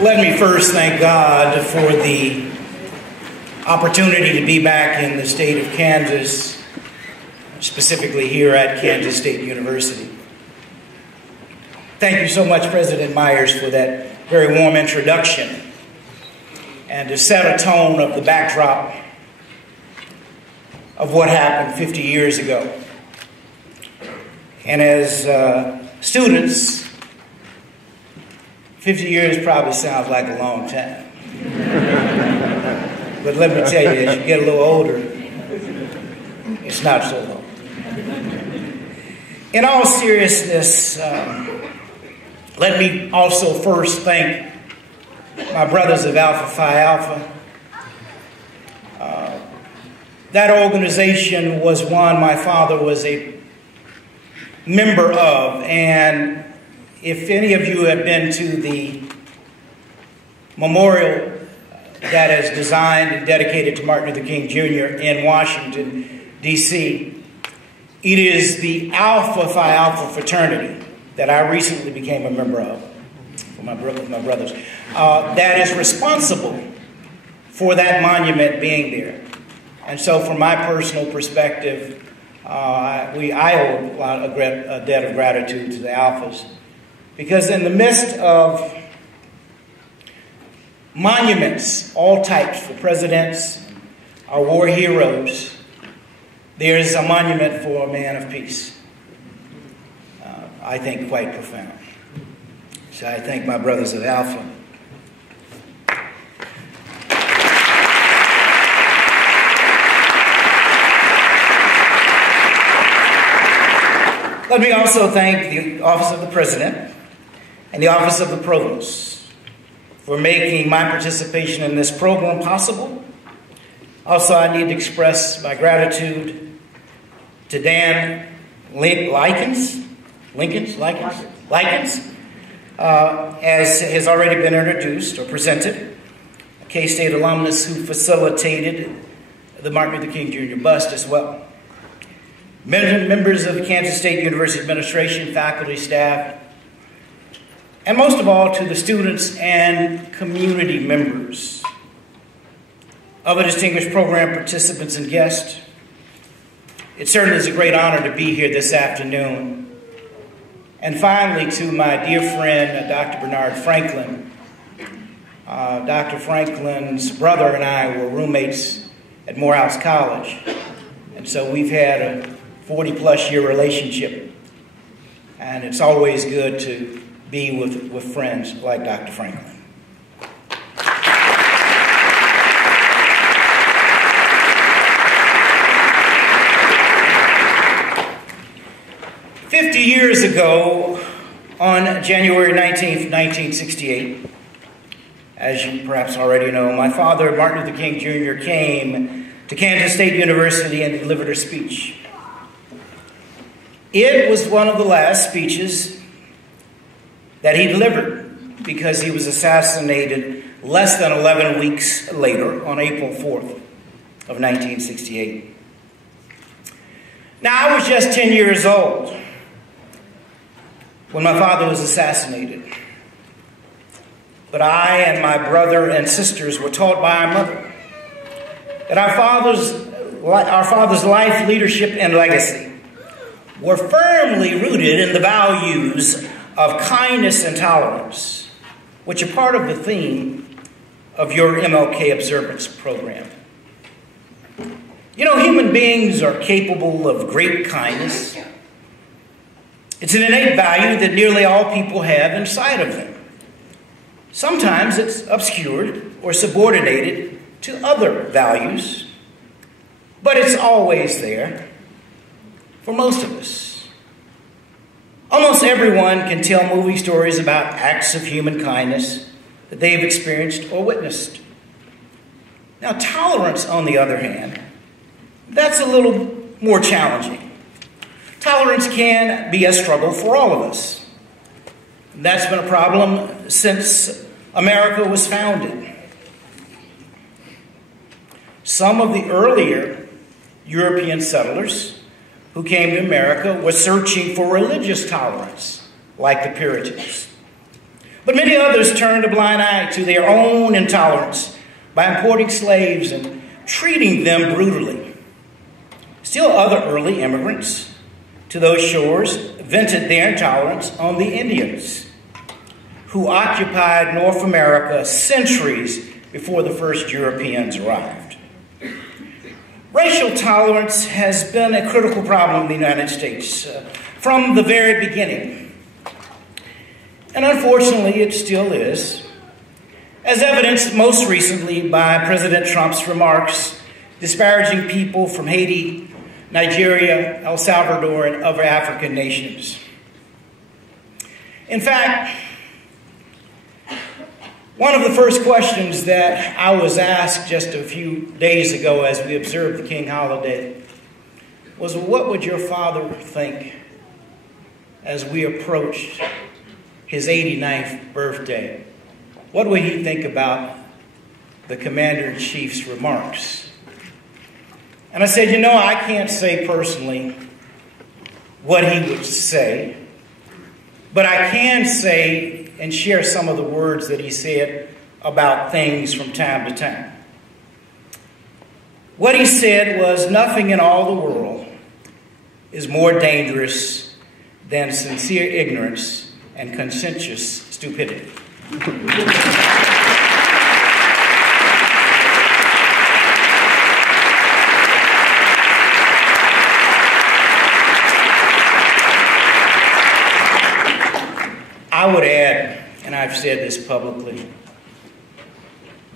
Let me first thank God for the opportunity to be back in the state of Kansas, specifically here at Kansas State University. Thank you so much, President Myers, for that very warm introduction and to set a tone of the backdrop of what happened 50 years ago. And as students, 50 years probably sounds like a long time. But let me tell you, as you get a little older, it's not so long. In all seriousness, let me also first thank my brothers of Alpha Phi Alpha. That organization was one my father was a member of, and if any of you have been to the memorial that is designed and dedicated to Martin Luther King Jr. in Washington, D.C., it is the Alpha Phi Alpha Fraternity that I recently became a member of, for my brothers, that is responsible for that monument being there. And so from my personal perspective, I owe a debt of gratitude to the Alphas. Because in the midst of monuments, all types, for presidents, our war heroes, there is a monument for a man of peace. I think quite profound. So I thank my brothers of Alpha. Let me also thank the Office of the President and the Office of the Provost for making my participation in this program possible. Also, I need to express my gratitude to Dan Likens, as has already been introduced or presented, a K-State alumnus who facilitated the Martin Luther King Jr. bust as well. Members of the Kansas State University administration, faculty, staff, and most of all to the students and community members, other distinguished program participants and guests. It certainly is a great honor to be here this afternoon. And finally, to my dear friend, Dr. Bernard Franklin. Dr. Franklin's brother and I were roommates at Morehouse College. And so we've had a 40-plus year relationship. And it's always good to be with friends like Dr. Franklin. "50 years ago, on January 19th, 1968, as you perhaps already know, my father, Martin Luther King Jr., came to Kansas State University and delivered a speech. It was one of the last speeches that he delivered because he was assassinated less than 11 weeks later on April 4th of 1968. Now, I was just 10 years old when my father was assassinated. But I and my brother and sisters were taught by our mother that our father's life, leadership, and legacy were firmly rooted in the values of kindness and tolerance, which are part of the theme of your MLK observance program. You know, human beings are capable of great kindness. It's an innate value that nearly all people have inside of them. Sometimes it's obscured or subordinated to other values, but it's always there for most of us. Almost everyone can tell movie stories about acts of human kindness that they've experienced or witnessed. Now, tolerance, on the other hand, that's a little more challenging. Tolerance can be a struggle for all of us. That's been a problem since America was founded. Some of the earlier European settlers who came to America were searching for religious tolerance, like the Puritans. But many others turned a blind eye to their own intolerance by importing slaves and treating them brutally. Still other early immigrants to those shores vented their intolerance on the Indians, who occupied North America centuries before the first Europeans arrived. Racial tolerance has been a critical problem in the United States from the very beginning. And unfortunately, it still is, as evidenced most recently by President Trump's remarks disparaging people from Haiti, Nigeria, El Salvador, and other African nations. In fact, one of the first questions that I was asked just a few days ago as we observed the King holiday was, what would your father think as we approached his 89th birthday? What would he think about the Commander-in-Chief's remarks? And I said, you know, I can't say personally what he would say, but I can say and share some of the words that he said about things from time to time. What he said was, nothing in all the world is more dangerous than sincere ignorance and conscientious stupidity. I would add, and I've said this publicly,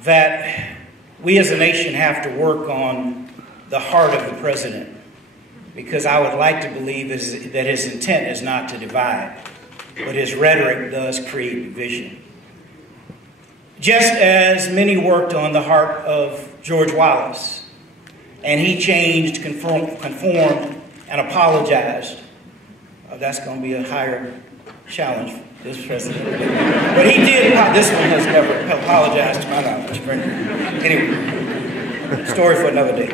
that we as a nation have to work on the heart of the president, because I would like to believe that his intent is not to divide, but his rhetoric does create division. Just as many worked on the heart of George Wallace, and he changed, conformed, and apologized. That's going to be a higher challenge for this president. But he did. This one has never apologized to my knowledge. Anyway, story for another day.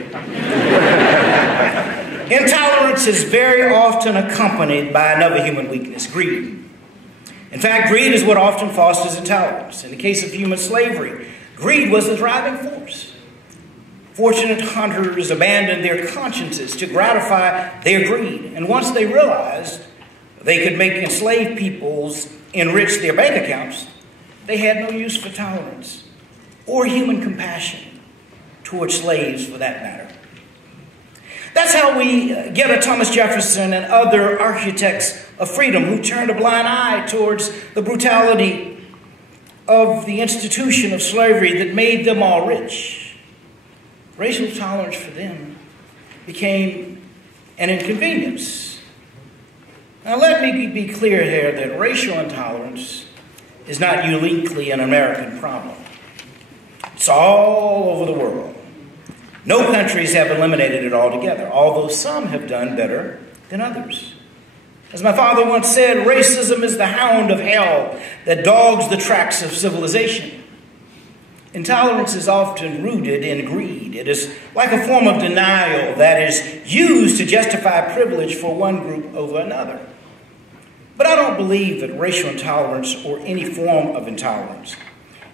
Intolerance is very often accompanied by another human weakness, greed. In fact, greed is what often fosters intolerance. In the case of human slavery, greed was the driving force. Fortunate hunters abandoned their consciences to gratify their greed. And once they realized they could make enslaved peoples enrich their bank accounts, they had no use for tolerance or human compassion towards slaves, for that matter. That's how we get a Thomas Jefferson and other architects of freedom who turned a blind eye towards the brutality of the institution of slavery that made them all rich. Racial tolerance for them became an inconvenience. Now let me be clear here that racial intolerance is not uniquely an American problem. It's all over the world. No countries have eliminated it altogether, although some have done better than others. As my father once said, racism is the hound of hell that dogs the tracks of civilization. Intolerance is often rooted in greed. It is like a form of denial that is used to justify privilege for one group over another. But I don't believe that racial intolerance or any form of intolerance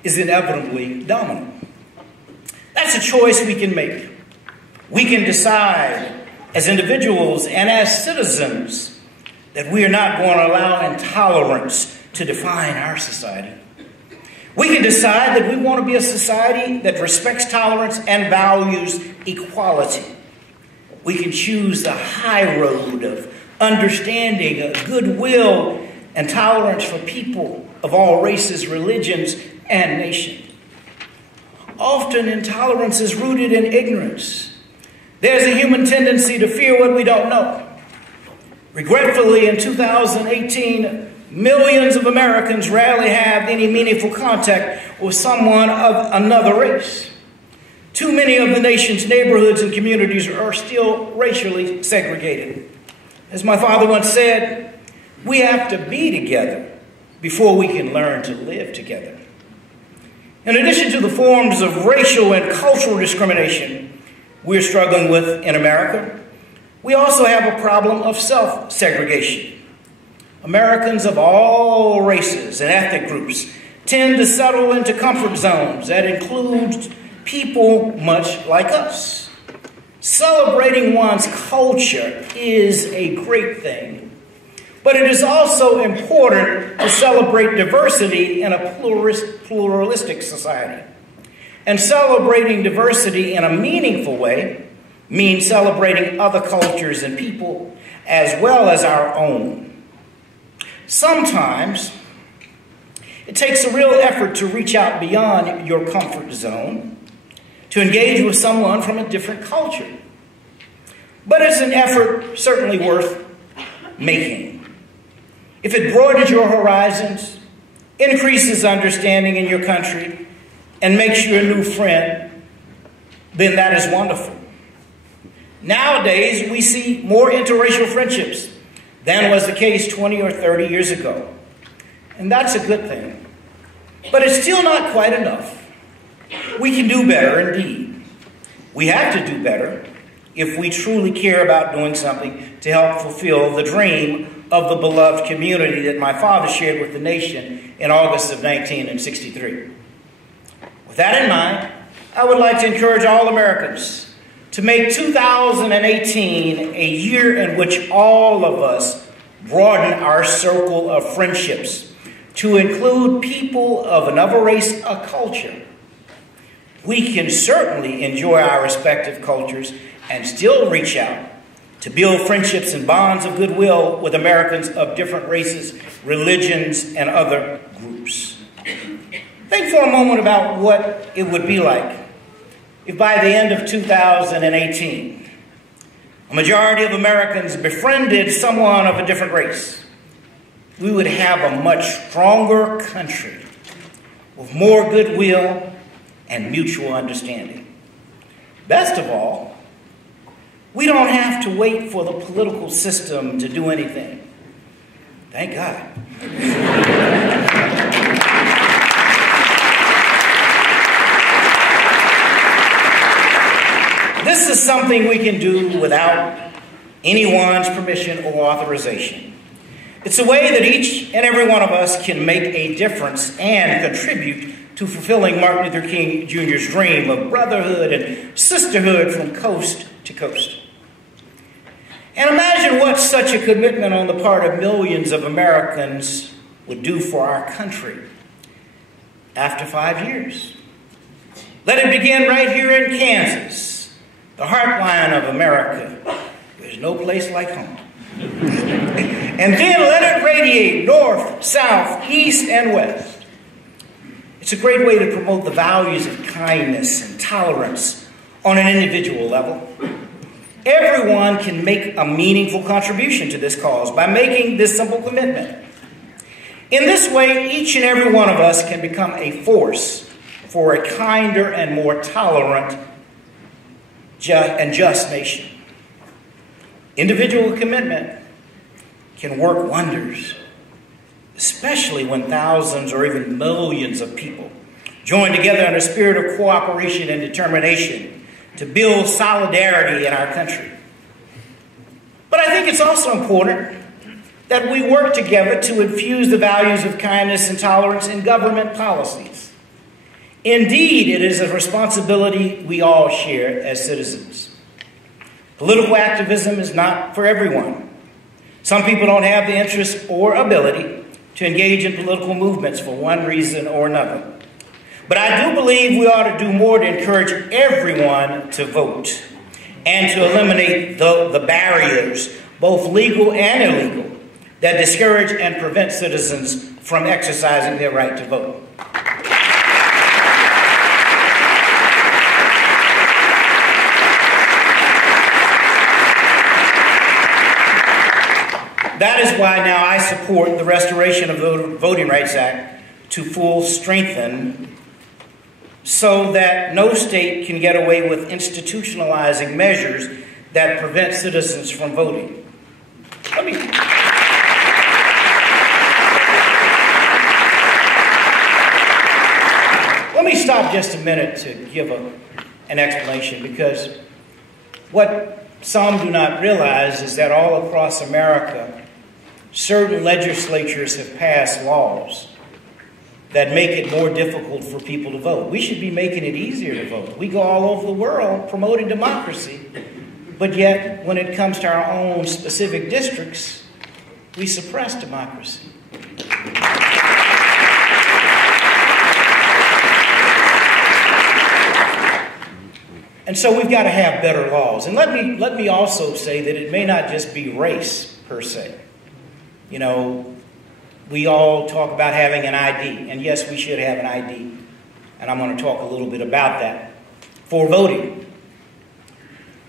is inevitably dominant. That's a choice we can make. We can decide as individuals and as citizens that we are not going to allow intolerance to define our society. We can decide that we want to be a society that respects tolerance and values equality. We can choose the high road of understanding, goodwill, and tolerance for people of all races, religions, and nations. Often intolerance is rooted in ignorance. There's a human tendency to fear what we don't know. Regretfully, in 2018, millions of Americans rarely have any meaningful contact with someone of another race. Too many of the nation's neighborhoods and communities are still racially segregated. As my father once said, we have to be together before we can learn to live together. In addition to the forms of racial and cultural discrimination we're struggling with in America, we also have a problem of self-segregation. Americans of all races and ethnic groups tend to settle into comfort zones that include people much like us. Celebrating one's culture is a great thing, but it is also important to celebrate diversity in a pluralistic society. And celebrating diversity in a meaningful way means celebrating other cultures and people as well as our own. Sometimes it takes a real effort to reach out beyond your comfort zone to engage with someone from a different culture. But it's an effort certainly worth making. If it broadens your horizons, increases understanding in your country, and makes you a new friend, then that is wonderful. Nowadays, we see more interracial friendships than was the case 20 or 30 years ago. And that's a good thing. But it's still not quite enough. We can do better indeed. We have to do better if we truly care about doing something to help fulfill the dream of the beloved community that my father shared with the nation in August of 1963. With that in mind, I would like to encourage all Americans to make 2018 a year in which all of us broaden our circle of friendships to include people of another race or culture. We can certainly enjoy our respective cultures and still reach out to build friendships and bonds of goodwill with Americans of different races, religions, and other groups. Think for a moment about what it would be like if by the end of 2018, a majority of Americans befriended someone of a different race. We would have a much stronger country with more goodwill and mutual understanding. Best of all, we don't have to wait for the political system to do anything. Thank God. This is something we can do without anyone's permission or authorization. It's a way that each and every one of us can make a difference and contribute to fulfilling Martin Luther King Jr.'s dream of brotherhood and sisterhood from coast to coast. And imagine what such a commitment on the part of millions of Americans would do for our country after 5 years. Let it begin right here in Kansas, the heartland of America. There's no place like home. And then let it radiate north, south, east, and west. It's a great way to promote the values of kindness and tolerance on an individual level. Everyone can make a meaningful contribution to this cause by making this simple commitment. In this way, each and every one of us can become a force for a kinder and more tolerant and just nation. Individual commitment can work wonders, especially when thousands or even millions of people join together in a spirit of cooperation and determination to build solidarity in our country. But I think it's also important that we work together to infuse the values of kindness and tolerance in government policies. Indeed, it is a responsibility we all share as citizens. Political activism is not for everyone. Some people don't have the interest or ability to engage in political movements for one reason or another. But I do believe we ought to do more to encourage everyone to vote and to eliminate the barriers, both legal and illegal, that discourage and prevent citizens from exercising their right to vote. That is why now I support the restoration of the Voting Rights Act to full strengthen so that no state can get away with institutionalizing measures that prevent citizens from voting. Let me stop just a minute to give an explanation, because what some do not realize is that all across America, certain legislatures have passed laws that make it more difficult for people to vote. We should be making it easier to vote. We go all over the world promoting democracy, but yet when it comes to our own specific districts, we suppress democracy. And so we've got to have better laws. And let me also say that it may not just be race per se. You know, we all talk about having an ID, and yes, we should have an ID. And I'm going to talk a little bit about that for voting.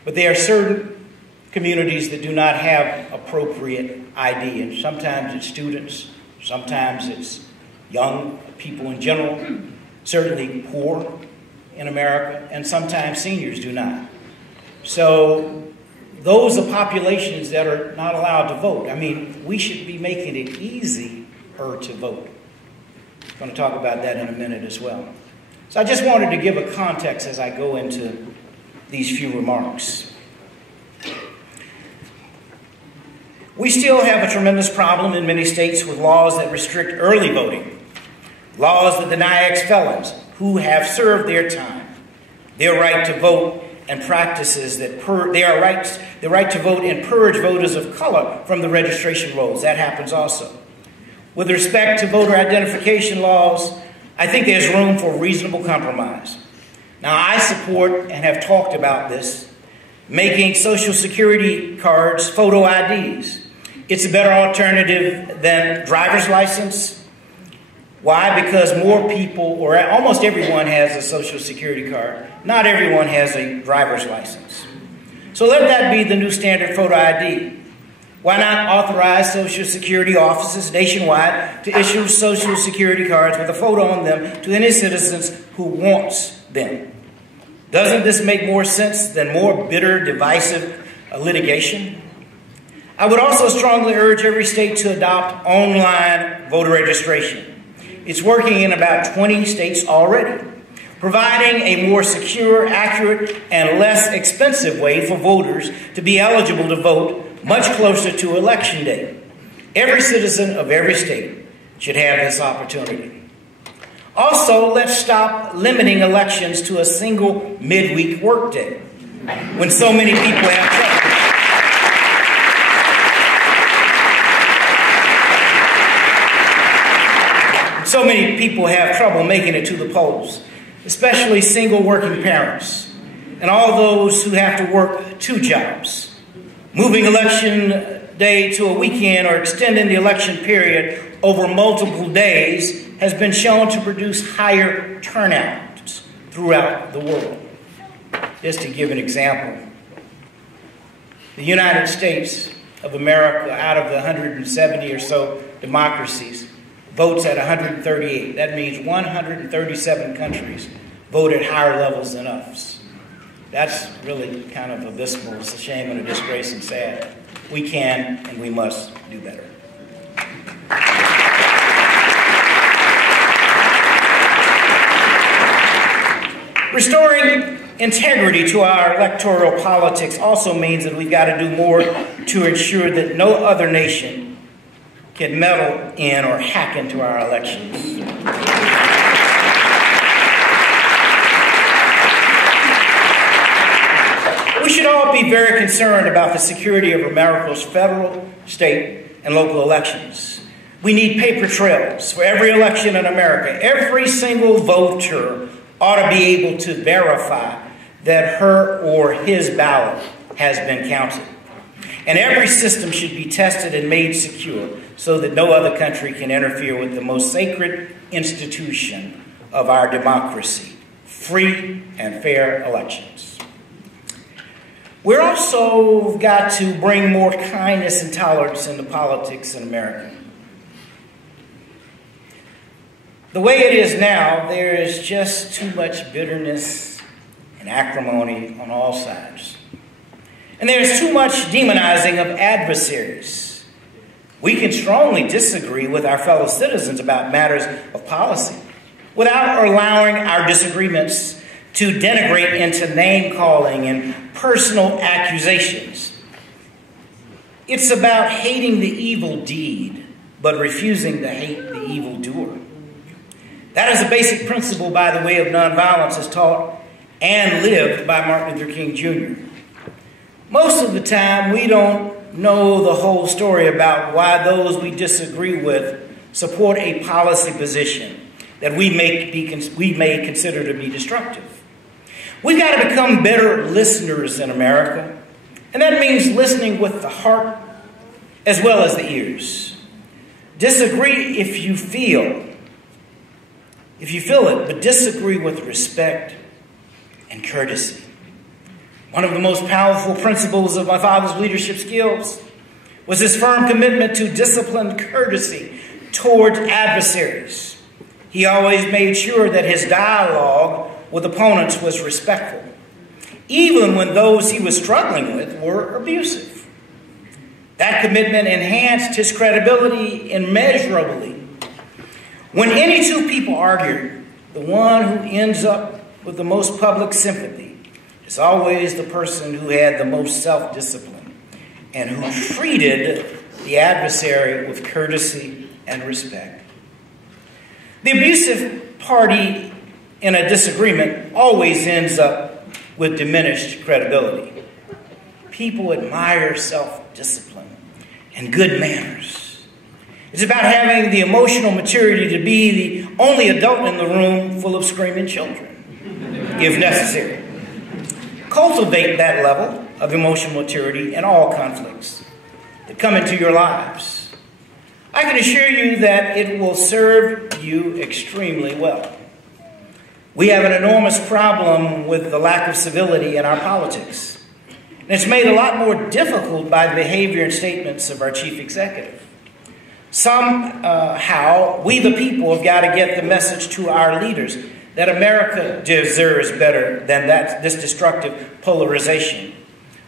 But there are certain communities that do not have appropriate ID, and sometimes it's students, sometimes it's young people in general, certainly poor in America, and sometimes seniors do not. So those are populations that are not allowed to vote. I mean, we should be making it easier to vote. I'm going to talk about that in a minute as well. So I just wanted to give a context as I go into these few remarks. We still have a tremendous problem in many states with laws that restrict early voting, laws that deny ex-felons who have served their time their right to vote, and practices that the right to vote and purge voters of color from the registration rolls. That happens also. With respect to voter identification laws, I think there's room for reasonable compromise. Now, I support and have talked about this, making Social Security cards photo IDs. It's a better alternative than driver's license. Why? Because more people, or almost everyone, has a Social Security card. Not everyone has a driver's license. So let that be the new standard photo ID. Why not authorize Social Security offices nationwide to issue Social Security cards with a photo on them to any citizens who wants them? Doesn't this make more sense than more bitter, divisive litigation? I would also strongly urge every state to adopt online voter registration. It's working in about 20 states already, providing a more secure, accurate, and less expensive way for voters to be eligible to vote much closer to Election Day. Every citizen of every state should have this opportunity. Also, let's stop limiting elections to a single midweek workday when so many people have trouble. So many people have trouble making it to the polls, especially single working parents and all those who have to work two jobs. Moving election day to a weekend or extending the election period over multiple days has been shown to produce higher turnouts throughout the world. Just to give an example, the United States of America, out of the 170 or so democracies, votes at 138. That means 137 countries vote at higher levels than us. That's really kind of abysmal. It's a shame and a disgrace and sad. We can and we must do better. Restoring integrity to our electoral politics also means that we've got to do more to ensure that no other nation can meddle in or hack into our elections. We should all be very concerned about the security of America's federal, state, and local elections. We need paper trails for every election in America. Every single voter ought to be able to verify that her or his ballot has been counted. And every system should be tested and made secure so that no other country can interfere with the most sacred institution of our democracy, free and fair elections. We're also got to bring more kindness and tolerance into politics in America. The way it is now, there is just too much bitterness and acrimony on all sides. And there's too much demonizing of adversaries. We can strongly disagree with our fellow citizens about matters of policy without allowing our disagreements to denigrate into name-calling and personal accusations. It's about hating the evil deed, but refusing to hate the evildoer. That is a basic principle, by the way, of nonviolence as taught and lived by Martin Luther King Jr. Most of the time, we don't know the whole story about why those we disagree with support a policy position that we may consider to be destructive. We've got to become better listeners in America, and that means listening with the heart as well as the ears. Disagree if you feel it, but disagree with respect and courtesy. One of the most powerful principles of my father's leadership skills was his firm commitment to disciplined courtesy towards adversaries. He always made sure that his dialogue with opponents was respectful, even when those he was struggling with were abusive. That commitment enhanced his credibility immeasurably. When any two people argue, the one who ends up with the most public sympathy is always the person who had the most self-discipline and who treated the adversary with courtesy and respect. The abusive party in a disagreement always ends up with diminished credibility. People admire self-discipline and good manners. It's about having the emotional maturity to be the only adult in the room full of screaming children, if necessary. Cultivate that level of emotional maturity in all conflicts that come into your lives. I can assure you that it will serve you extremely well. We have an enormous problem with the lack of civility in our politics. And it's made a lot more difficult by the behavior and statements of our chief executive. Somehow, we the people have got to get the message to our leaders that America deserves better than this destructive polarization.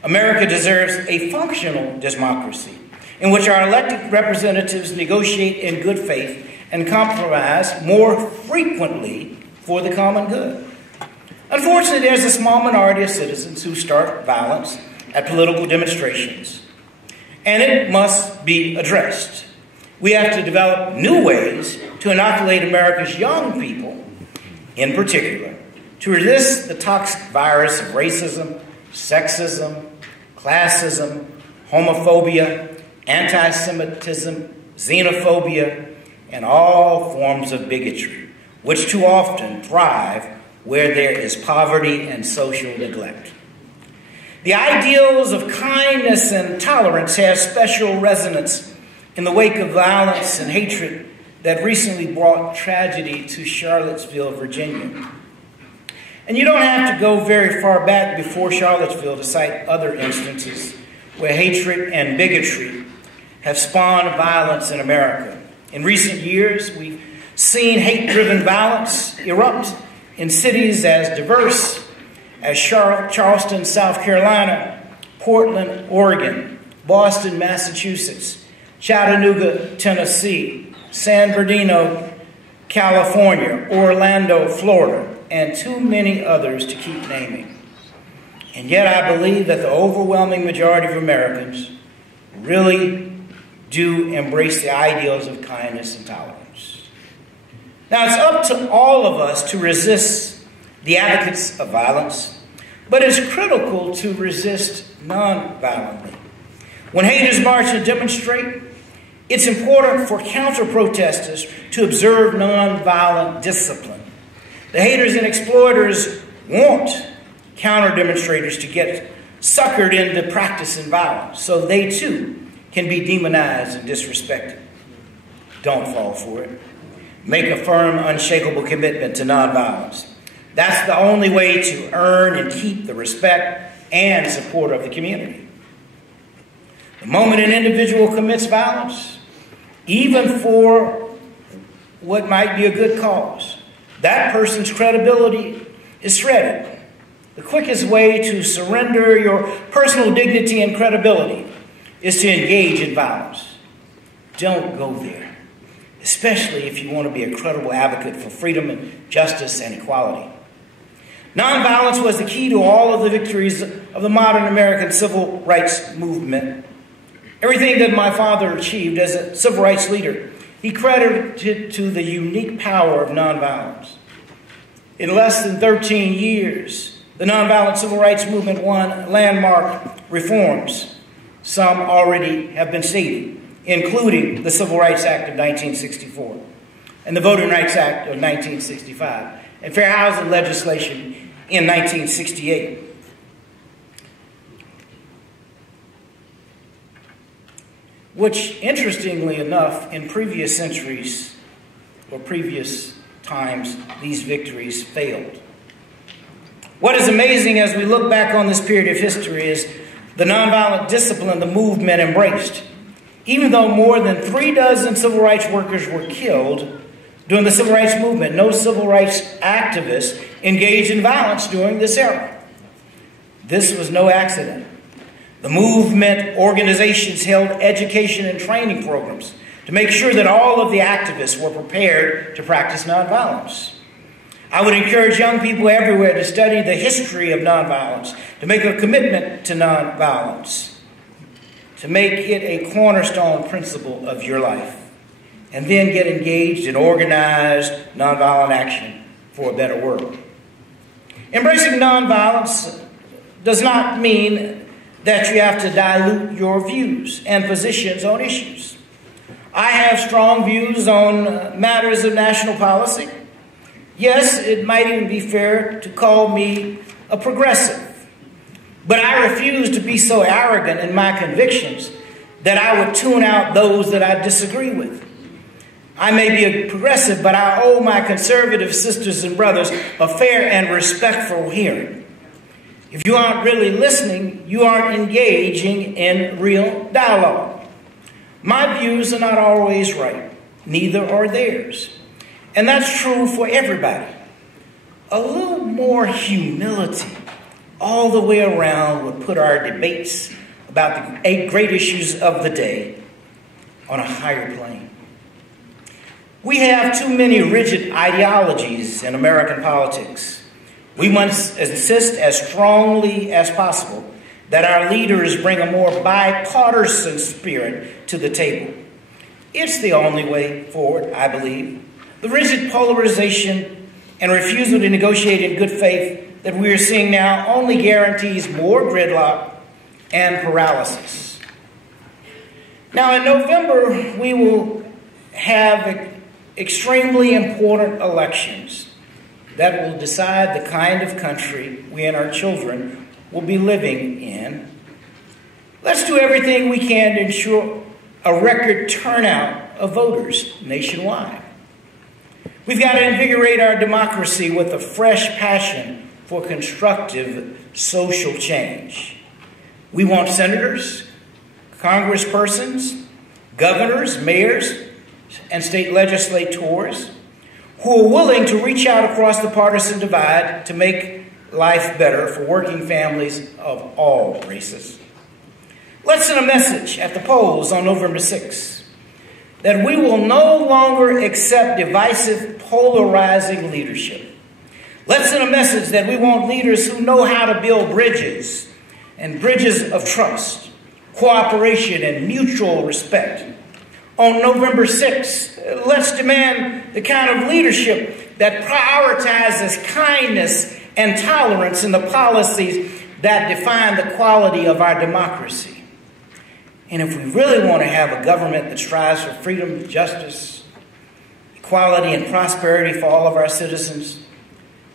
America deserves a functional democracy in which our elected representatives negotiate in good faith and compromise more frequently for the common good. Unfortunately, there's a small minority of citizens who start violence at political demonstrations, and it must be addressed. We have to develop new ways to inoculate America's young people, in particular, to resist the toxic virus of racism, sexism, classism, homophobia, anti-Semitism, xenophobia, and all forms of bigotry, which too often thrive where there is poverty and social neglect. The ideals of kindness and tolerance have special resonance in the wake of violence and hatred that recently brought tragedy to Charlottesville, Virginia. And you don't have to go very far back before Charlottesville to cite other instances where hatred and bigotry have spawned violence in America. In recent years, we've seen hate-driven violence erupt in cities as diverse as Charleston, South Carolina, Portland, Oregon, Boston, Massachusetts, Chattanooga, Tennessee, San Bernardino, California, Orlando, Florida, and too many others to keep naming. And yet I believe that the overwhelming majority of Americans really do embrace the ideals of kindness and tolerance. Now, it's up to all of us to resist the advocates of violence, but it's critical to resist non-violently. When haters march and demonstrate, it's important for counter-protesters to observe non-violent discipline. The haters and exploiters want counter-demonstrators to get suckered into practicing violence so they too can be demonized and disrespected. Don't fall for it. Make a firm, unshakable commitment to nonviolence. That's the only way to earn and keep the respect and support of the community. The moment an individual commits violence, even for what might be a good cause, that person's credibility is shredded. The quickest way to surrender your personal dignity and credibility is to engage in violence. Don't go there, especially if you want to be a credible advocate for freedom and justice and equality. Nonviolence was the key to all of the victories of the modern American civil rights movement. Everything that my father achieved as a civil rights leader, he credited to the unique power of nonviolence. In less than 13 years, the nonviolent civil rights movement won landmark reforms. Some already have been stated, including the Civil Rights Act of 1964 and the Voting Rights Act of 1965 and fair housing legislation in 1968. Which, interestingly enough, in previous centuries or previous times, these victories failed. What is amazing as we look back on this period of history is the nonviolent discipline the movement embraced. Even though more than 36 civil rights workers were killed during the civil rights movement, no civil rights activists engaged in violence during this era. This was no accident. The movement organizations held education and training programs to make sure that all of the activists were prepared to practice nonviolence. I would encourage young people everywhere to study the history of nonviolence, to make a commitment to nonviolence, to make it a cornerstone principle of your life, and then get engaged in organized nonviolent action for a better world. Embracing nonviolence does not mean that you have to dilute your views and positions on issues. I have strong views on matters of national policy. Yes, it might even be fair to call me a progressive, but I refuse to be so arrogant in my convictions that I would tune out those that I disagree with. I may be a progressive, but I owe my conservative sisters and brothers a fair and respectful hearing. If you aren't really listening, you aren't engaging in real dialogue. My views are not always right, neither are theirs. And that's true for everybody. A little more humility all the way around would put our debates about the 8 great issues of the day on a higher plane. We have too many rigid ideologies in American politics. We must insist as strongly as possible that our leaders bring a more bipartisan spirit to the table. It's the only way forward, I believe. The rigid polarization and refusal to negotiate in good faith that we are seeing now only guarantees more gridlock and paralysis. Now, in November, we will have extremely important elections that will decide the kind of country we and our children will be living in. Let's do everything we can to ensure a record turnout of voters nationwide. We've got to invigorate our democracy with a fresh passion for constructive social change. We want senators, congresspersons, governors, mayors, and state legislators who are willing to reach out across the partisan divide to make life better for working families of all races. Let's send a message at the polls on November 6th that we will no longer accept divisive, polarizing leadership. Let's send a message that we want leaders who know how to build bridges, and bridges of trust, cooperation, and mutual respect. On November 6th, let's demand the kind of leadership that prioritizes kindness and tolerance in the policies that define the quality of our democracy. And if we really want to have a government that strives for freedom, justice, equality, and prosperity for all of our citizens,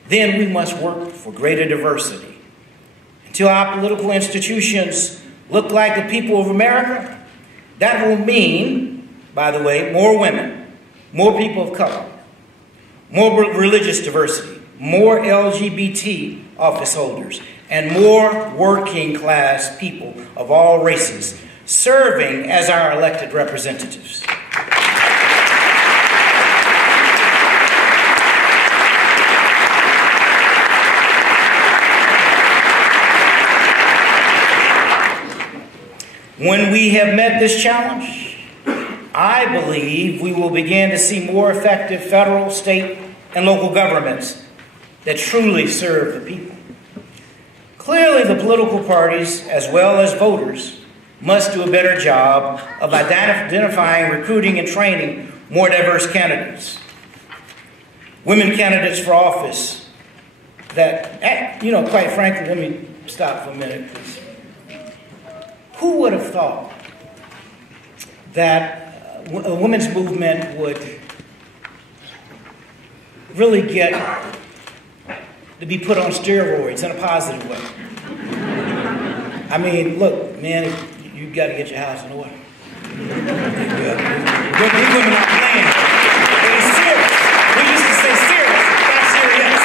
then we must work for greater diversity. Until our political institutions look like the people of America, that will mean, by the way, more women, more people of color, more religious diversity, more LGBT office holders, and more working class people of all races serving as our elected representatives. When we have met this challenge, I believe we will begin to see more effective federal, state, and local governments that truly serve the people. Clearly, the political parties, as well as voters, must do a better job of identifying, recruiting, and training more diverse candidates. Women candidates for office that, quite frankly, let me stop for a minute, please. Who would have thought that a women's movement would really get to be put on steroids in a positive way? I mean, look, man, you got to get your house in order. These women are playing. They're serious. We used to say serious,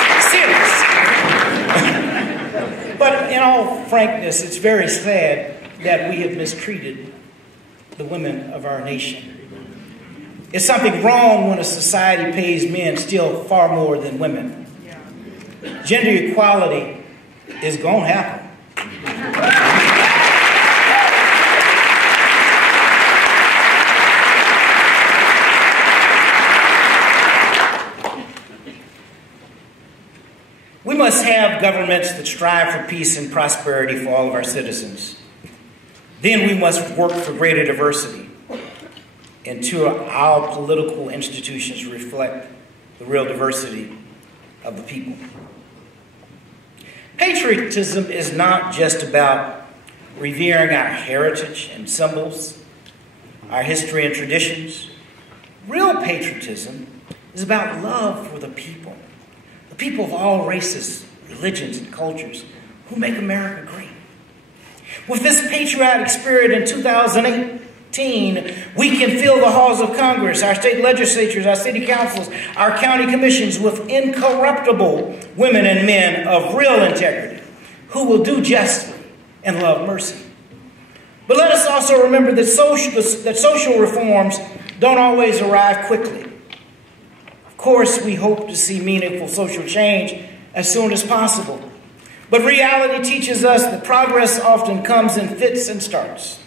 not serious. But in all frankness, it's very sad that we have mistreated the women of our nation. It's something wrong when a society pays men still far more than women. Gender equality is going to happen. We must have governments that strive for peace and prosperity for all of our citizens. Then we must work for greater diversity until our political institutions reflect the real diversity of the people. Patriotism is not just about revering our heritage and symbols, our history and traditions. Real patriotism is about love for the people of all races, religions, and cultures who make America great. With this patriotic spirit in 2018, we can fill the halls of Congress, our state legislatures, our city councils, our county commissions with incorruptible women and men of real integrity who will do justly and love mercy. But let us also remember that social reforms don't always arrive quickly. Of course, we hope to see meaningful social change as soon as possible. But reality teaches us that progress often comes in fits and starts,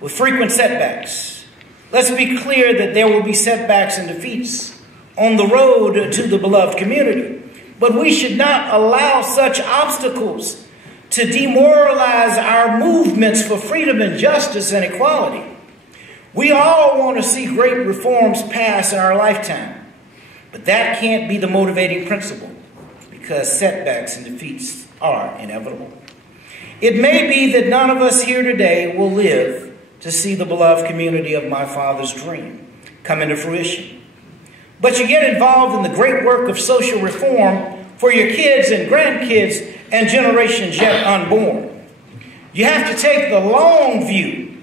with frequent setbacks. Let's be clear that there will be setbacks and defeats on the road to the beloved community. But we should not allow such obstacles to demoralize our movements for freedom and justice and equality. We all want to see great reforms pass in our lifetime. But that can't be the motivating principle, because setbacks and defeats are inevitable. It may be that none of us here today will live to see the beloved community of my father's dream come into fruition. But you get involved in the great work of social reform for your kids and grandkids and generations yet unborn. You have to take the long view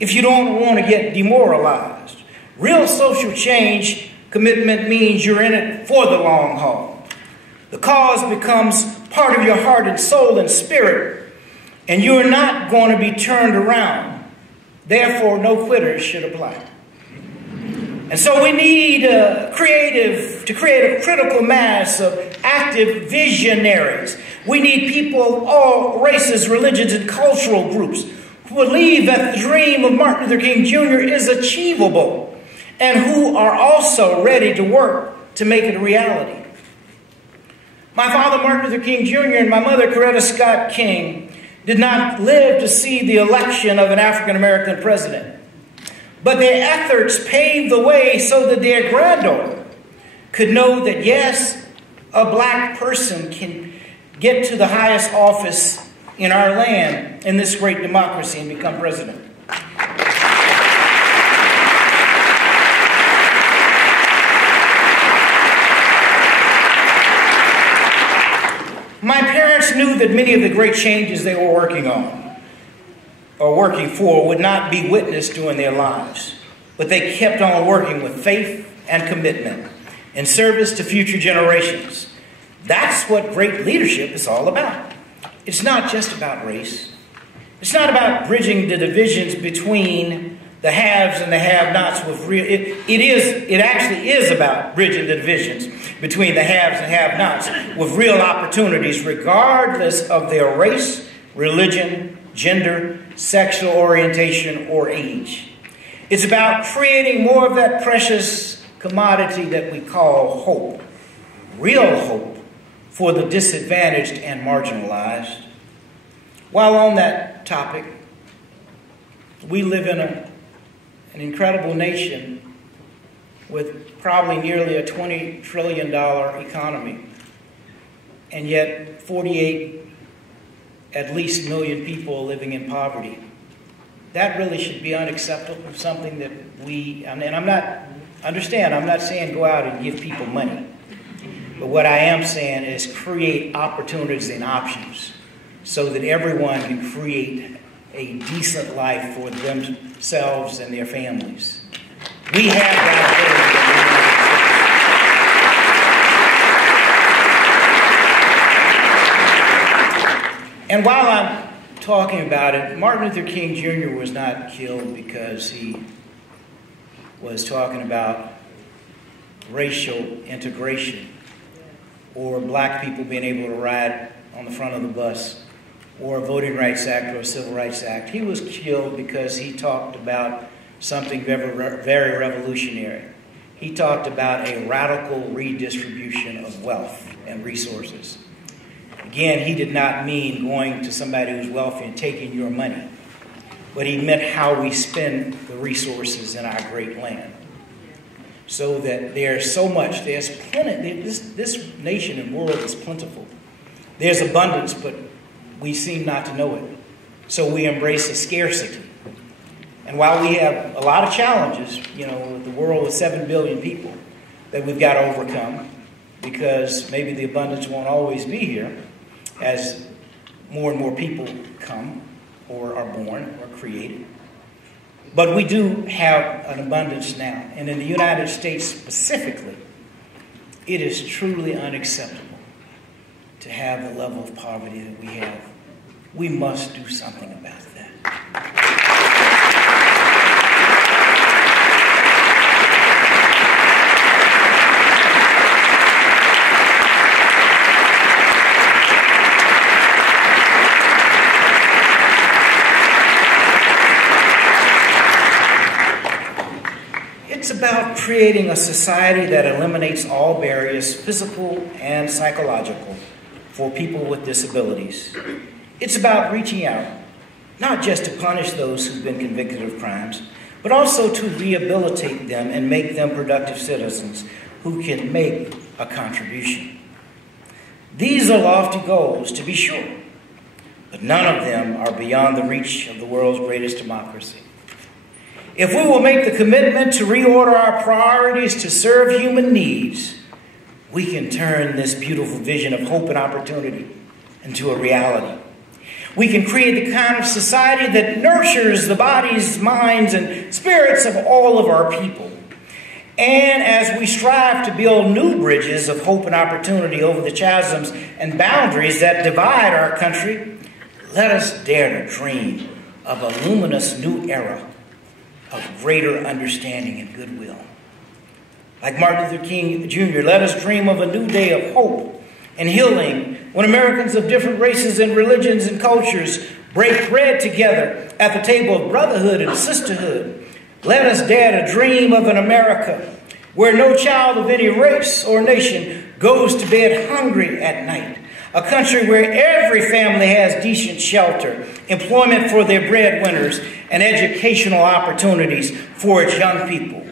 if you don't want to get demoralized. Real social change commitment means you're in it for the long haul. The cause becomes part of your heart and soul and spirit, and you're not going to be turned around. Therefore, no quitters should apply. And so we need to create a critical mass of active visionaries. We need people of all races, religions, and cultural groups who believe that the dream of Martin Luther King Jr. is achievable, and who are also ready to work to make it a reality. My father, Martin Luther King Jr., and my mother, Coretta Scott King, did not live to see the election of an African-American president. But their efforts paved the way so that their granddaughter could know that, yes, a black person can get to the highest office in our land, in this great democracy, and become president. My parents knew that many of the great changes they were working on or working for would not be witnessed during their lives, but they kept on working with faith and commitment in service to future generations. That's what great leadership is all about. It's not just about race. It's not about bridging the divisions between the haves and the have-nots with real. It actually is about bridging the divisions between the haves and have-nots with real opportunities, regardless of their race, religion, gender, sexual orientation, or age. It's about creating more of that precious commodity that we call hope, real hope for the disadvantaged and marginalized. While on that topic, We live in an incredible nation with probably nearly a $20 trillion economy, and yet 48 at least million people living in poverty. That really should be unacceptable, something that and I'm not saying go out and give people money, but what I am saying is create opportunities and options so that everyone can create a decent life for themselves and their families. We have that ability. And while I'm talking about it, Martin Luther King Jr. was not killed because he was talking about racial integration or black people being able to ride on the front of the bus or a Voting Rights Act or a Civil Rights Act. He was killed because he talked about something very, very revolutionary. He talked about a radical redistribution of wealth and resources. Again, he did not mean going to somebody who's wealthy and taking your money, but he meant how we spend the resources in our great land. So that there's so much, there's plenty, this nation and world is plentiful. There's abundance, but we seem not to know it. So we embrace a scarcity. And while we have a lot of challenges, the world with 7 billion people that we've got to overcome, because maybe the abundance won't always be here as more and more people come or are born or created. But we do have an abundance now. And in the United States specifically, it is truly unacceptable to have the level of poverty that we have. We must do something about that. It's about creating a society that eliminates all barriers, physical and psychological, for people with disabilities. It's about reaching out, not just to punish those who've been convicted of crimes, but also to rehabilitate them and make them productive citizens who can make a contribution. These are lofty goals, to be sure, but none of them are beyond the reach of the world's greatest democracy. If we will make the commitment to reorder our priorities to serve human needs, we can turn this beautiful vision of hope and opportunity into a reality. We can create the kind of society that nurtures the bodies, minds, and spirits of all of our people. And as we strive to build new bridges of hope and opportunity over the chasms and boundaries that divide our country, let us dare to dream of a luminous new era of greater understanding and goodwill. Like Martin Luther King Jr., let us dream of a new day of hope and healing when Americans of different races and religions and cultures break bread together at the table of brotherhood and sisterhood. Let us dare to dream of an America where no child of any race or nation goes to bed hungry at night. A country where every family has decent shelter, employment for their breadwinners, and educational opportunities for its young people.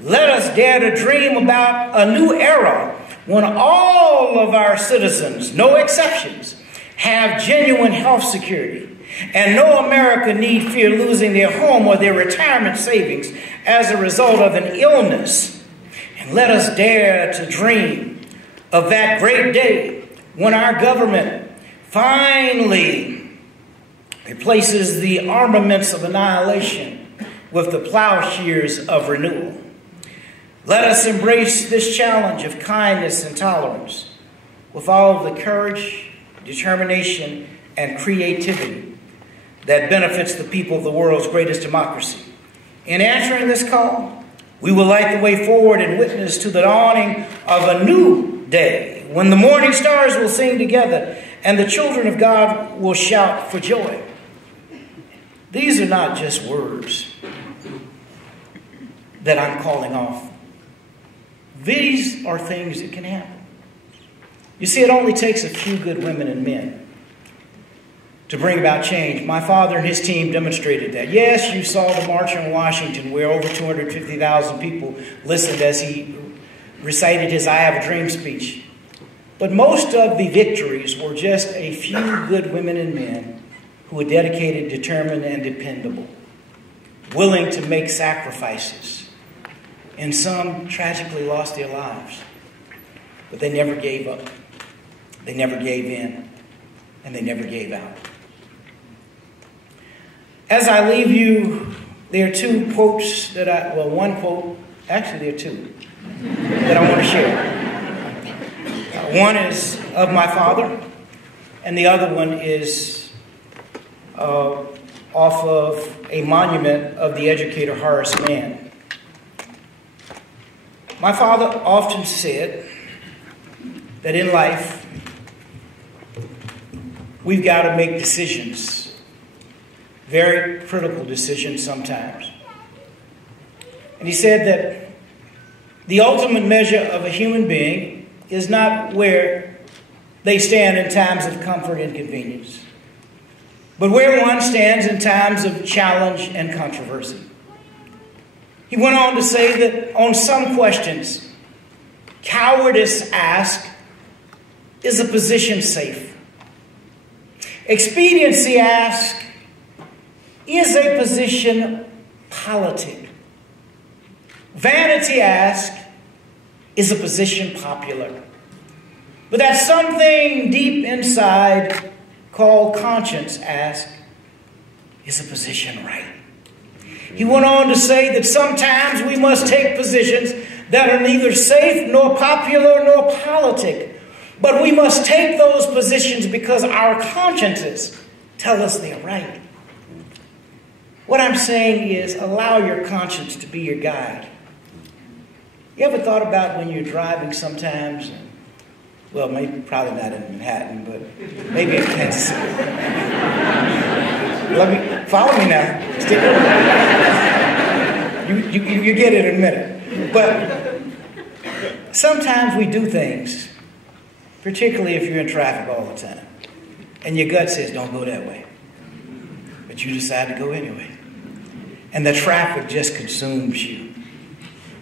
Let us dare to dream about a new era when all of our citizens, no exceptions, have genuine health security, and no American need fear losing their home or their retirement savings as a result of an illness. And let us dare to dream of that great day when our government finally replaces the armaments of annihilation with the plowshares of renewal. Let us embrace this challenge of kindness and tolerance with all of the courage, determination, and creativity that benefits the people of the world's greatest democracy. In answering this call, we will light the way forward and witness to the dawning of a new day when the morning stars will sing together and the children of God will shout for joy. These are not just words that I'm calling off. These are things that can happen. You see, it only takes a few good women and men to bring about change. My father and his team demonstrated that. Yes, you saw the march on Washington where over 250,000 people listened as he recited his I Have a Dream speech. But most of the victories were just a few good women and men who were dedicated, determined, and dependable, willing to make sacrifices. And some tragically lost their lives. But they never gave up. They never gave in. And they never gave out. As I leave you, there are two quotes that one quote, actually there are two, that I want to share. One is of my father, and the other one is off of a monument of the educator Horace Mann. My father often said that in life, we've got to make decisions, very critical decisions sometimes. And he said that the ultimate measure of a human being is not where they stand in times of comfort and convenience, but where one stands in times of challenge and controversy. He went on to say that on some questions, cowardice asked, is a position safe? Expediency asked, is a position politic? Vanity asked, is a position popular? But that something deep inside called conscience asked, is a position right? He went on to say that sometimes we must take positions that are neither safe nor popular nor politic, but we must take those positions because our consciences tell us they're right. What I'm saying is allow your conscience to be your guide. You ever thought about when you're driving sometimes, well, maybe probably not in Manhattan, but maybe in Kansas City. Follow me now. Stick with me. You get it in a minute. But sometimes we do things, particularly if you're in traffic all the time, and your gut says, don't go that way. But you decide to go anyway. And the traffic just consumes you.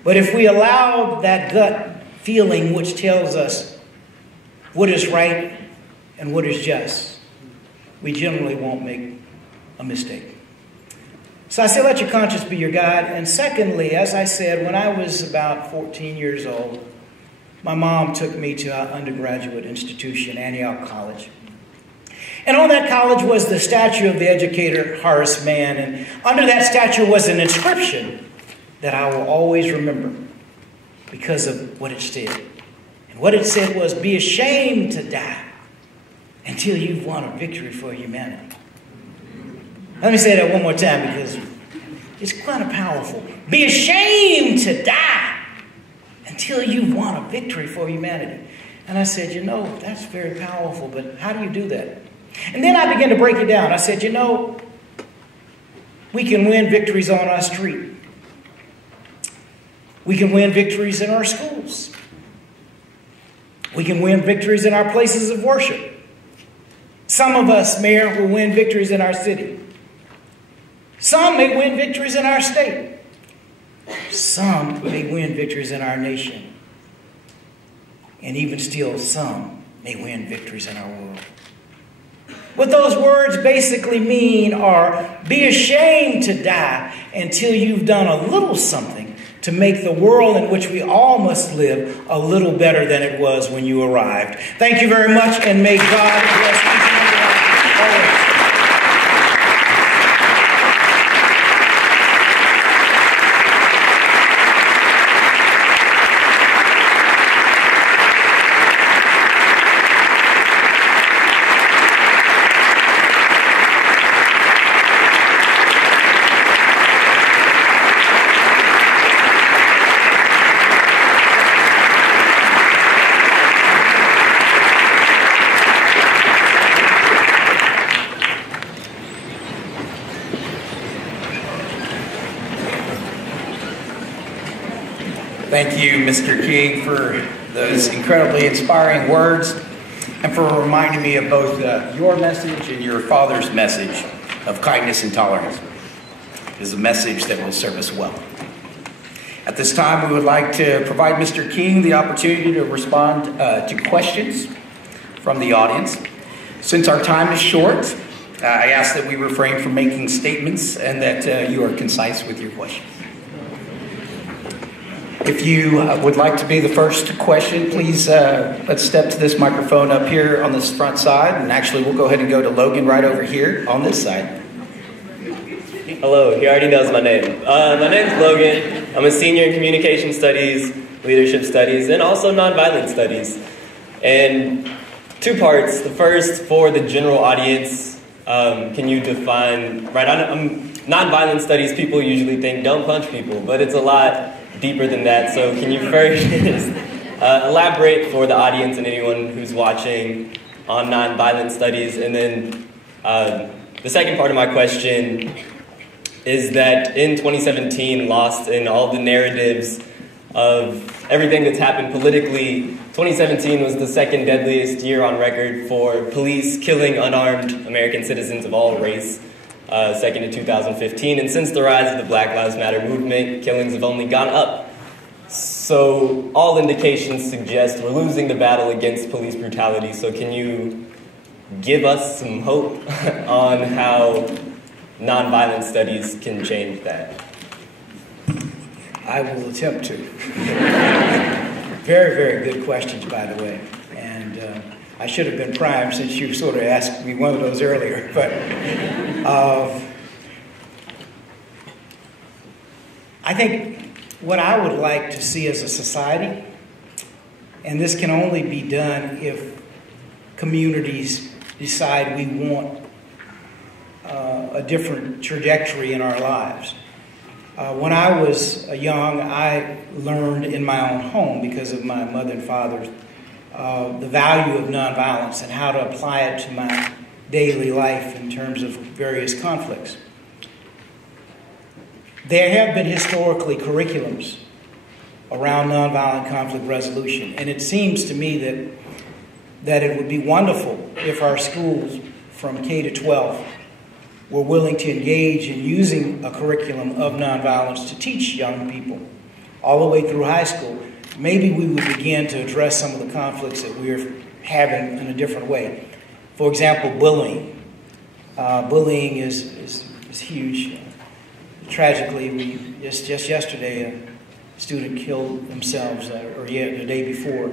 But if we allow that gut feeling which tells us what is right and what is just, we generally won't make a mistake. So I say let your conscience be your guide. And secondly, as I said, when I was about 14 years old, my mom took me to our undergraduate institution, Antioch College. And on that college was the statue of the educator Horace Mann. And under that statue was an inscription that I will always remember because of what it said. And what it said was, be ashamed to die until you've won a victory for humanity. Let me say that one more time because it's kind of powerful. Be ashamed to die until you've won a victory for humanity. And I said, that's very powerful, but how do you do that? And then I began to break it down. I said, we can win victories on our street. We can win victories in our schools. We can win victories in our places of worship. Some of us, Mayor, will win victories in our city. Some may win victories in our state. Some may win victories in our nation. And even still, some may win victories in our world. What those words basically mean are, be ashamed to die until you've done a little something to make the world in which we all must live a little better than it was when you arrived. Thank you very much, and may God bless each and every one always. Thank you, Mr. King, for those incredibly inspiring words. and for reminding me of both your message and your father's message of kindness and tolerance. It is a message that will serve us well. At this time, we would like to provide Mr. King the opportunity to respond to questions from the audience. Since our time is short, I ask that we refrain from making statements and that you are concise with your questions. If you would like to be the first question, please let's step to this microphone up here on this front side. And actually, we'll go ahead and go to Logan right over here on this side. Hello, he already knows my name. My name's Logan. I'm a senior in communication studies, leadership studies, and also nonviolent studies. And two parts. The first, for the general audience, can you define, nonviolent studies, people usually think don't punch people, but it's a lot deeper than that. So can you first elaborate for the audience and anyone who's watching on nonviolent studies? And then the second part of my question is that in 2017, lost in all the narratives of everything that's happened politically, 2017 was the second deadliest year on record for police killing unarmed American citizens of all race, second to 2015. And since the rise of the Black Lives Matter movement, killings have only gone up. So all indications suggest we're losing the battle against police brutality. So can you give us some hope on how nonviolent studies can change that? I will attempt to. Very, very good questions, by the way. And I should have been primed since you sort of asked me one of those earlier. But I think what I would like to see as a society, and this can only be done if communities decide we want a different trajectory in our lives. When I was young, I learned in my own home, because of my mother and father, the value of nonviolence and how to apply it to my daily life in terms of various conflicts. There have been historically curriculums around nonviolent conflict resolution, and it seems to me that it would be wonderful if our schools from K to 12 were willing to engage in using a curriculum of nonviolence to teach young people all the way through high school. Maybe we would begin to address some of the conflicts that we're having in a different way. For example, bullying. Bullying is huge. Tragically, just yesterday, a student killed themselves, or the day before,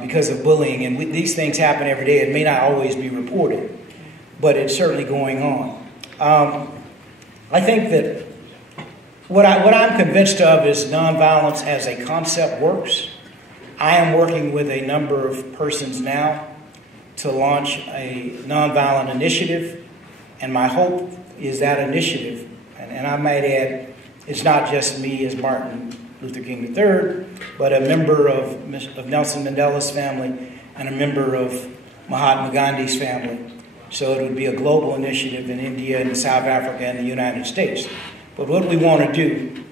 because of bullying. And these things happen every day. It may not always be reported, but it's certainly going on. I think that what I'm convinced of is nonviolence as a concept works. I am working with a number of persons now to launch a nonviolent initiative, and my hope is that initiative, and I might add, it's not just me as Martin Luther King III, but a member of Nelson Mandela's family and a member of Mahatma Gandhi's family. So it would be a global initiative in India and South Africa and the United States. But what we want to do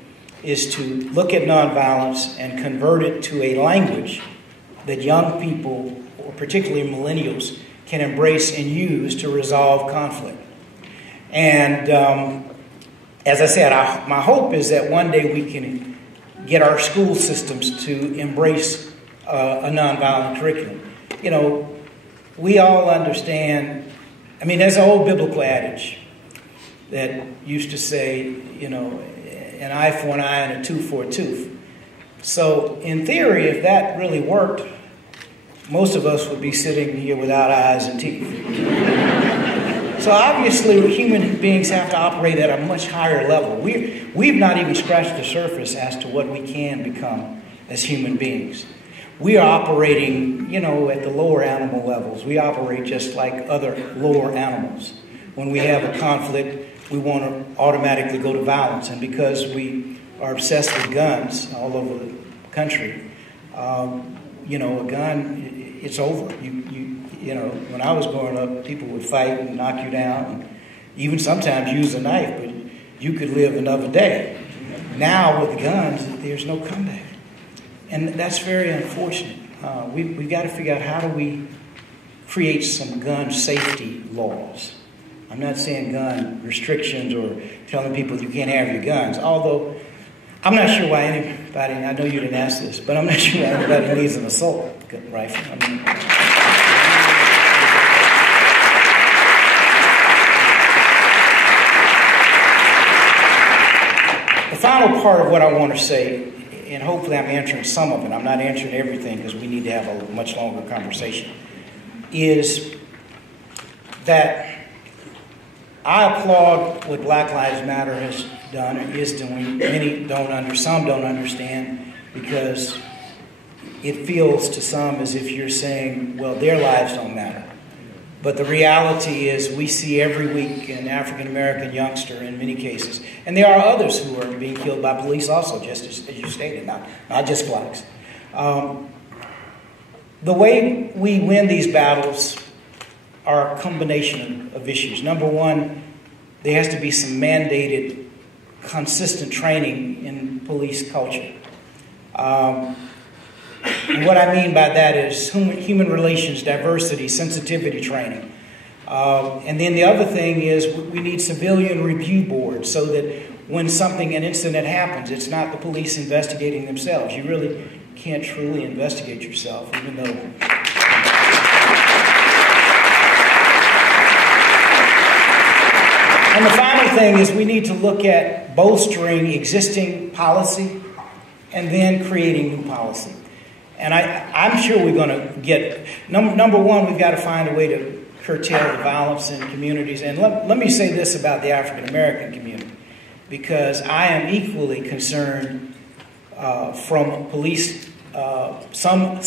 is to look at nonviolence and convert it to a language that young people, or particularly millennials, can embrace and use to resolve conflict. And as I said, my hope is that one day we can get our school systems to embrace a nonviolent curriculum. You know, we all understand. I mean, there's an old biblical adage that used to say, you know, an eye for an eye and a tooth for a tooth. So in theory, if that really worked, most of us would be sitting here without eyes and teeth. So obviously, human beings have to operate at a much higher level. We've not even scratched the surface as to what we can become as human beings. We are operating, you know, at the lower animal levels. We operate just like other lower animals. When we have a conflict, we want to automatically go to violence. And because we are obsessed with guns all over the country, you know, a gun, it's over. You know, when I was growing up, people would fight and knock you down, and even sometimes use a knife, but you could live another day. Now with guns, there's no comeback. And that's very unfortunate. We've got to figure out how do we create some gun safety laws. I'm not saying gun restrictions or telling people you can't have your guns, although I'm not sure why anybody, I know you didn't ask this, but I'm not sure why anybody needs an assault rifle. I mean, the final part of what I want to say, and hopefully I'm answering some of it, I'm not answering everything because we need to have a much longer conversation, is that I applaud what Black Lives Matter has done or is doing. Some don't understand, because it feels to some as if you're saying, well, their lives don't matter. But the reality is we see every week an African-American youngster in many cases. And there are others who are being killed by police also, just as you stated, not just blacks. The way we win these battles are a combination of issues. Number one, there has to be some mandated, consistent training in police culture. And what I mean by that is human relations, diversity, sensitivity training. And then the other thing is we need civilian review boards so that when an incident happens, it's not the police investigating themselves. You really can't truly investigate yourself, even though... And the final thing is we need to look at bolstering existing policy and then creating new policy. And I'm sure we're going to get... Number one, we've got to find a way to curtail the violence in communities. And let me say this about the African-American community, because I am equally concerned from police, some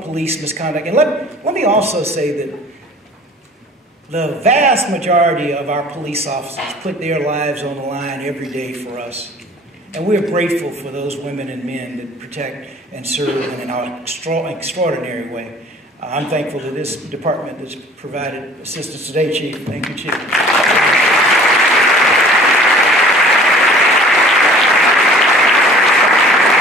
police misconduct. And let me also say that the vast majority of our police officers put their lives on the line every day for us. And we're grateful for those women and men that protect and serve in an extraordinary way. I'm thankful to this department that's provided assistance today, Chief. Thank you, Chief.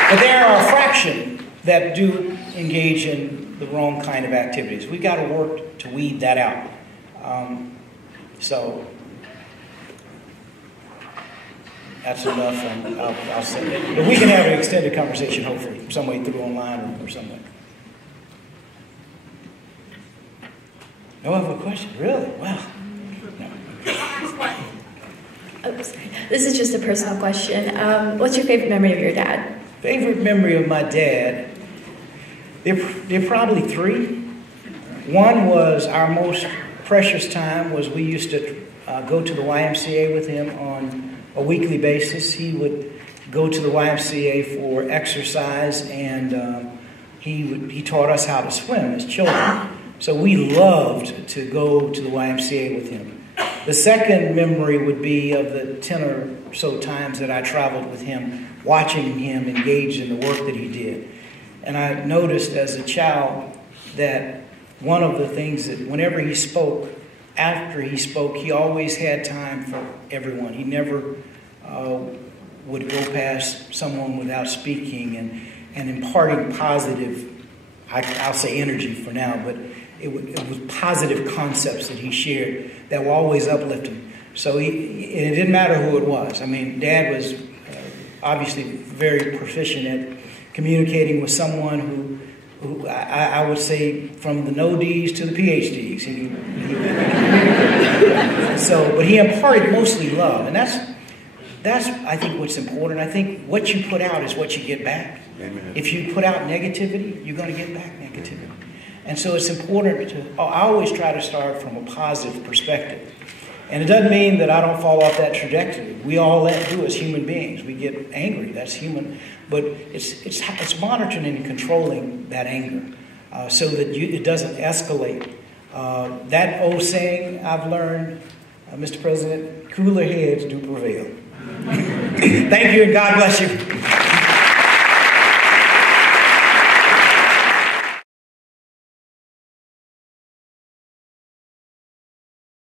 But there are a fraction that do engage in the wrong kind of activities. We've got to work to weed that out. So that's enough, and I'll say that. But we can have an extended conversation, hopefully, some way through online or something. No other question? Really? Wow. No. Oh, sorry. This is just a personal question. What's your favorite memory of your dad? Favorite memory of my dad? There are probably three. One was our most precious time was we used to go to the YMCA with him on a weekly basis. He would go to the YMCA for exercise, and he taught us how to swim as children. So we loved to go to the YMCA with him. The second memory would be of the 10 or so times that I traveled with him, watching him engage in the work that he did. And I noticed as a child that one of the things that whenever he spoke, after he spoke, he always had time for everyone. He never would go past someone without speaking and imparting positive, I'll say energy for now, but it was positive concepts that he shared that will always uplift him. So it didn't matter who it was. I mean, Dad was obviously very proficient at communicating with someone who I would say from the no-Ds to the PhDs. But he imparted mostly love, and that's I think what's important. I think what you put out is what you get back. Amen. If you put out negativity, you're going to get back negativity. And so it's important I always try to start from a positive perspective. And it doesn't mean that I don't fall off that trajectory. We all do as human beings. We get angry. That's human. But it's monitoring and controlling that anger so that it doesn't escalate. That old saying I've learned, Mr. President, cooler heads do prevail. Thank you, and God bless you.